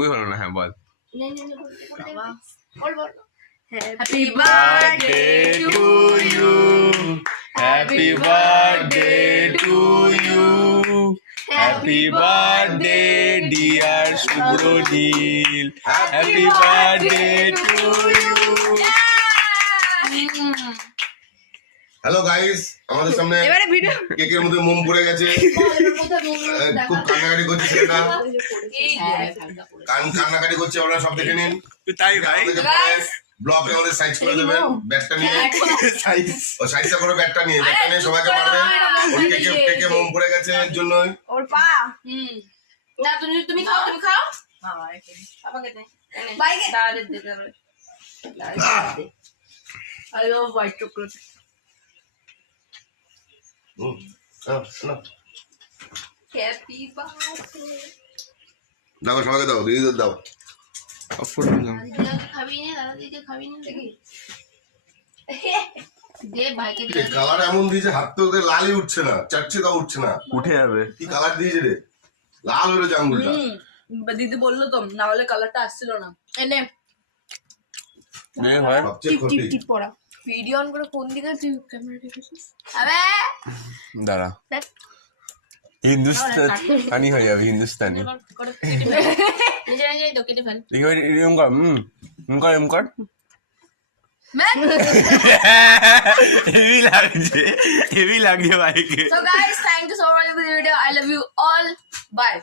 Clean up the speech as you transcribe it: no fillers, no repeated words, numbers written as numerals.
ওই হলো না, হ্যাঁ বল। Happy birthday to you, happy birthday to you, happy birthday dear Shubhranil, happy birthday to you. Hello guys, আমাদের সামনে এবারে ভিডিও কেকের মধ্যে মোম পড়ে গেছে। খুব কান্নাকাটি করছে ছেলেটা, কান্নাকাটি করছে। আপনারা সব দেখে নিন। তাই ভাই, ব্লগে আমাদের সাইজ করে দেবেন ব্যাগটা নিয়ে। ও সাইজটা করে ব্যাগটা নিয়ে সবাইকে মারবেন। ওর কেকে মোম পড়ে গেছে এর জন্য। ওর পা না তুমি খাও, তুমি খাও। পাপাকে দে, বাইকে দাঁড়াতে দে, দাঁড়াতে। I love white chocolate. Happy birthday. দাও সবাইকে দাও, দিদিদের দাও। দিদিকে খাবি না, দাদা দিদিকে খাবি না দেখি। দে ভাইকে দে। কালার এমন দিয়েছে, হাত তো ওদের লালই উঠছে না, চাচ্ছে তাও উঠছে না। উঠে যাবে। কি কালার দিয়েছে রে, লাল হলো জাঙ্গুলটা। দিদি বললো তো, না হলে কালারটা আসছিল না। এনে হয় সবচেয়ে ক্ষতি পড়া ভিডিও অন করে কোন দিকে তুই ক্যামেরা রেখেছিস? আবে দাঁড়া, হিন্দুস্তানি হয়ে যাবে, হিন্দুস্তানি। করে কেটে ফেল। নিজে নিজে তো কেটে ফেল। এরকম কর, এরকম কর। হেভি লাগছে, হেভি লাগছে ভাইকে। So guys, thank you so much for the video. I love you all. Bye.